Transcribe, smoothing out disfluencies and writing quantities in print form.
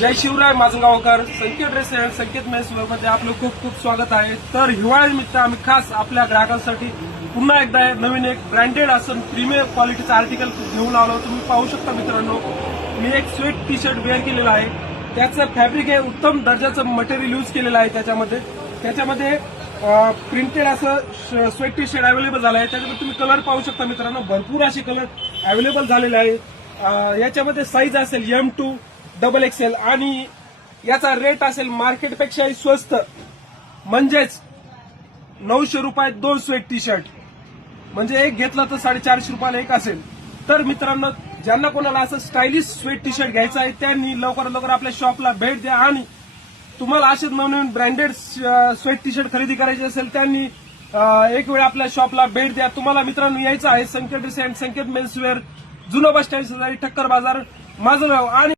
Jai Shivrai Majgaonkar. Sanket dress and Sanket मेन्समध्ये आपलं खूप खूप स्वागत आहे. तर हिवाळ्यानिमित्त आम्ही खास आपल्या ग्राहकांसाठी पुन्हा एकदा नवीन एक ब्रँडेड असं प्रीमियम क्वालिटीचं आर्टिकल घेऊन आलो. तुम्ही पाहू शकता मित्रांनो, मी एक स्वेट टी शर्ट वेअर केलेलं आहे. त्याचं फॅब्रिक हे उत्तम दर्जाचं मटेरियल यूज केलेलं आहे. त्याच्यामध्ये प्रिंटेड असं स्वेट टी शर्ट अवेलेबल झालं आहे. त्याच्यामध्ये तुम्ही कलर पाहू शकता मित्रांनो, भरपूर असे कलर अवेलेबल झालेले आहे. याच्यामध्ये साईज असेल M2 XXL आणि याचा रेट असेल मार्केटपेक्षाही स्वस्त, म्हणजेच 900 रुपयात 2 स्वेट टी शर्ट, म्हणजे एक घेतला तर 450 रुपयाला एक असेल. तर मित्रांनो, ज्यांना कोणाला असं स्टायलिश स्वेट टी शर्ट घ्यायचं आहे त्यांनी लवकरात लवकर आपल्या शॉपला भेट द्या. आणि तुम्हाला असेच नवनवीन ब्रँडेड स्वेट टी शर्ट खरेदी करायची असेल त्यांनी एक वेळ आपल्या शॉपला भेट द्या. तुम्हाला मित्रांनो यायचं आहे संकेत ड्रेस अँड संकेत मेन्सवेअर, जुनं बस स्टँड शेजारी, ठक्कर बाजार, माजलगाव. आणि